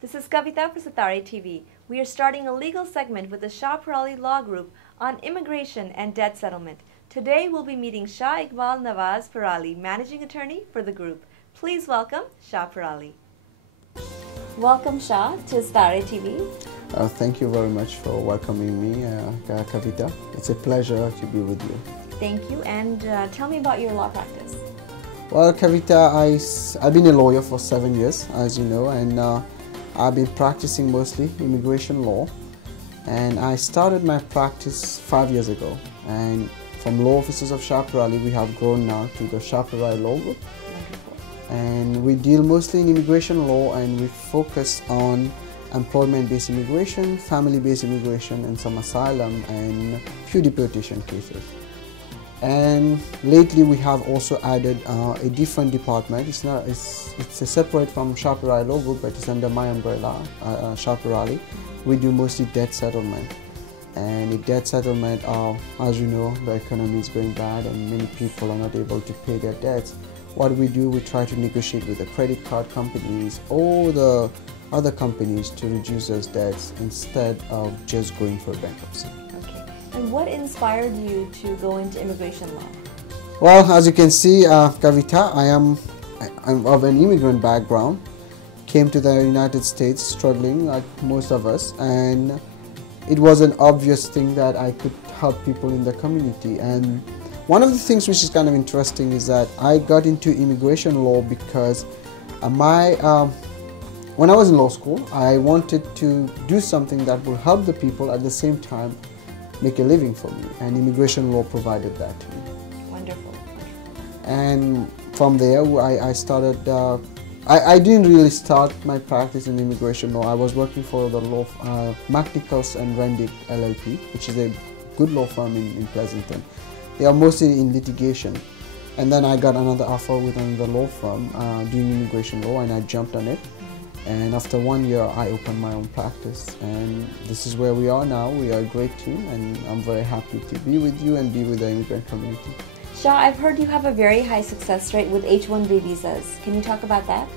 This is Kavita for Satare TV. We are starting a legal segment with the Shah Peerally Law Group on immigration and debt settlement. Today we'll be meeting Shah Iqbal Nawaz Peerally, Managing Attorney for the group. Please welcome Shah Peerally. Welcome, Shah, to Satare TV. Thank you very much for welcoming me, Kavita. It's a pleasure to be with you. Thank you, and tell me about your law practice. Well, Kavita, I've been a lawyer for 7 years, as you know, and I've been practicing mostly immigration law. And I started my practice 5 years ago. And from law offices of Shah Peerally, we have grown now to the Shah Peerally Law Group. Wonderful. And we deal mostly in immigration law, and we focus on employment-based immigration, family-based immigration, and some asylum and few deportation cases. And lately we have also added a different department. It's a separate from Shah Peerally Law Group, but it's under my umbrella, Shah Peerally. We do mostly debt settlement. And in debt settlement, as you know, the economy is going bad and many people are not able to pay their debts. What we do, we try to negotiate with the credit card companies or the other companies to reduce those debts instead of just going for bankruptcy. And what inspired you to go into immigration law? Well, as you can see, Kavita, I'm of an immigrant background. Came to the United States struggling like most of us, and it was an obvious thing that I could help people in the community. And one of the things which is kind of interesting is that I got into immigration law because when I was in law school, I wanted to do something that will help the people at the same time make a living for me, and immigration law provided that to me. Wonderful. And from there, I started. I didn't really start my practice in immigration law. I was working for the law McNichols and Rendick LLP, which is a good law firm in Pleasanton. They are mostly in litigation. And then I got another offer with another law firm doing immigration law, and I jumped on it. And after 1 year, I opened my own practice, and this is where we are now. We are a great team, and I'm very happy to be with you and be with the immigrant community. Shah, I've heard you have a very high success rate with H-1B visas. Can you talk about that?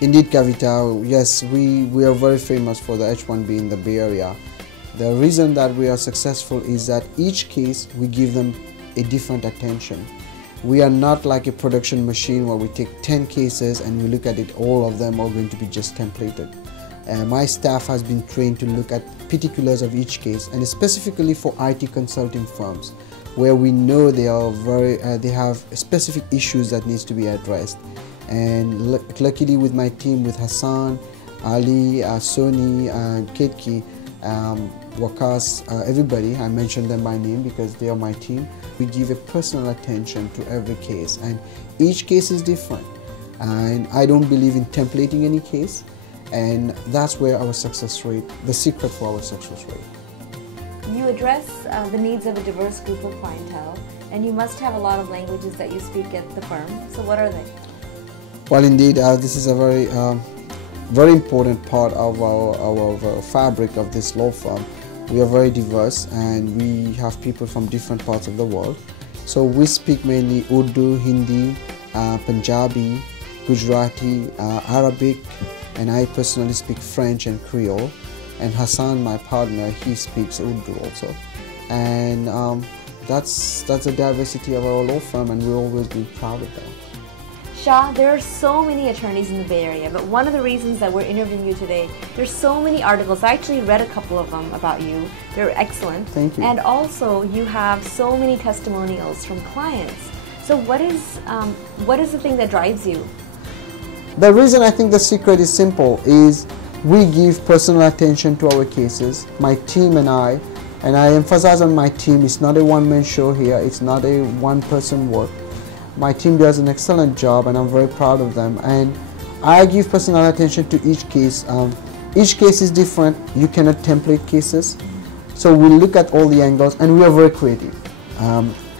Indeed, Kavita, yes, we are very famous for the H-1B in the Bay Area. The reason that we are successful is that each case, we give them a different attention. We are not like a production machine where we take 10 cases and we look at it, all of them are going to be just templated. My staff has been trained to look at particulars of each case, and specifically for IT consulting firms, where we know they have specific issues that needs to be addressed. And luckily with my team, with Hassan, Ali, Soni, and Ketki, Wakas, everybody, I mentioned them by name because they are my team. We give a personal attention to every case, and each case is different. And I don't believe in templating any case, and that's where our success rate, the secret for our success rate. You address the needs of a diverse group of clientele, and you must have a lot of languages that you speak at the firm. So what are they? Well, indeed, this is a very important part of our fabric of this law firm. We are very diverse, and we have people from different parts of the world. So we speak mainly Urdu, Hindi, Punjabi, Gujarati, Arabic, and I personally speak French and Creole. And Hassan, my partner, he speaks Urdu also. And that's the diversity of our law firm, and we've always been proud of that. Shah, there are so many attorneys in the Bay Area, but one of the reasons that we're interviewing you today, there's so many articles. I actually read a couple of them about you. They're excellent. Thank you. And also, you have so many testimonials from clients. So what is the thing that drives you? The reason I think the secret is simple is we give personal attention to our cases, my team and I emphasize on my team. It's not a one-man show here. It's not a one-person work. My team does an excellent job, and I'm very proud of them. And I give personal attention to each case. Each case is different. You cannot template cases. So we look at all the angles, and we are very creative.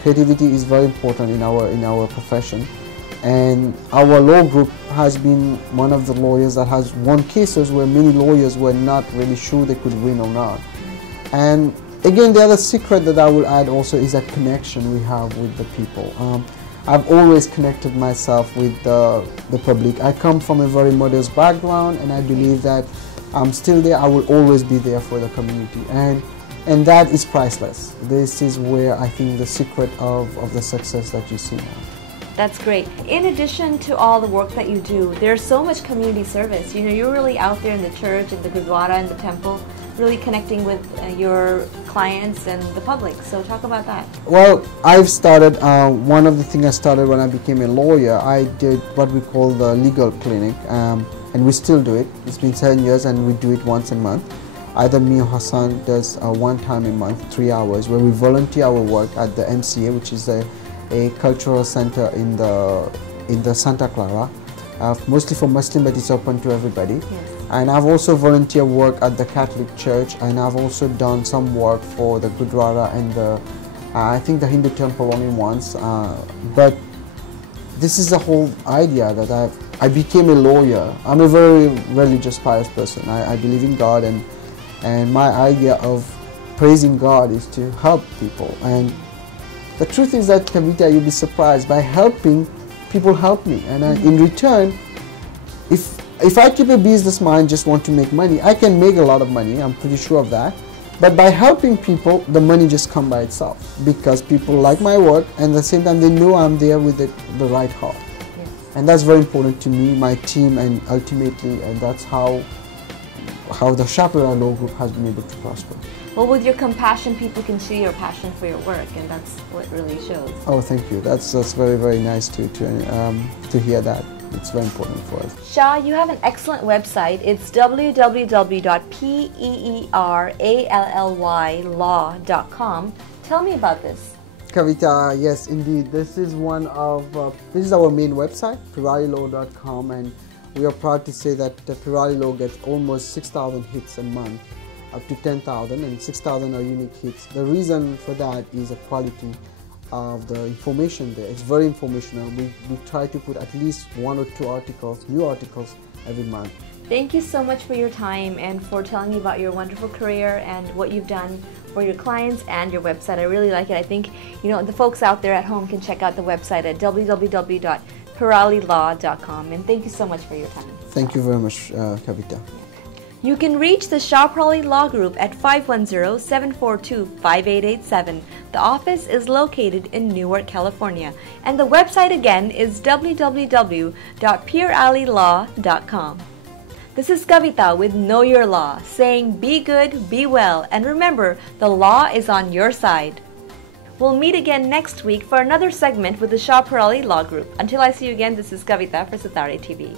Creativity is very important in our profession. And our law group has been one of the lawyers that has won cases where many lawyers were not really sure they could win or not. And again, the other secret that I will add also is that connection we have with the people. I've always connected myself with the public. I come from a very modest background, and I believe that I'm still there. I will always be there for the community, and that is priceless. This is where I think the secret of the success that you see now. That's great. In addition to all the work that you do, there's so much community service. You know, you're really out there in the church and the Gurdwara and the temple, really connecting with your clients and the public. So talk about that. Well, I've started, one of the things I started when I became a lawyer, I did what we call the legal clinic, and we still do it. It's been 7 years, and we do it once a month. Either me or Hassan does one time a month, 3 hours, where we volunteer our work at the MCA, which is a cultural center in the Santa Clara, mostly for Muslim, but it's open to everybody. Yes. And I've also volunteer work at the Catholic Church, and I've also done some work for the Gurdwara and I think the Hindu temple only once. But this is the whole idea that I became a lawyer. I'm a very religious, pious person. I believe in God, and my idea of praising God is to help people. And the truth is that, Kavita, you'll be surprised, by helping, people help me. And in return, if I keep a business mind, just want to make money, I can make a lot of money, I'm pretty sure of that. But by helping people, the money just comes by itself, because people like my work, and at the same time they know I'm there with the right heart. Yes. And that's very important to me, my team, and ultimately, and that's how the Shah Peerally Law Group has been able to prosper. Well, with your compassion, people can see your passion for your work, and that's what really shows. Oh, thank you. That's very, very nice to hear that. It's very important for us. Shah, you have an excellent website. It's www.peerallylaw.com. Tell me about this. Kavita, yes, indeed. This is this is our main website, peerallylaw.com, and we are proud to say that the Peerally Law gets almost 6,000 hits a month, up to 10,000, and 6,000 are unique hits. The reason for that is the quality of the information there. It's very informational. We try to put at least 1 or 2 articles, new articles, every month. Thank you so much for your time and for telling me about your wonderful career and what you've done for your clients and your website. I really like it. I think, you know, the folks out there at home can check out the website at www.peerallylaw.com. And thank you so much for your time. Thank you very much, Kavita. You can reach the Shah Peerally Law Group at 510-742-5887. The office is located in Newark, California, and the website again is www.peerallylaw.com. This is Kavita with Know Your Law, saying be good, be well, and remember, the law is on your side. We'll meet again next week for another segment with the Shah Peerally Law Group. Until I see you again, this is Kavita for Sitare TV.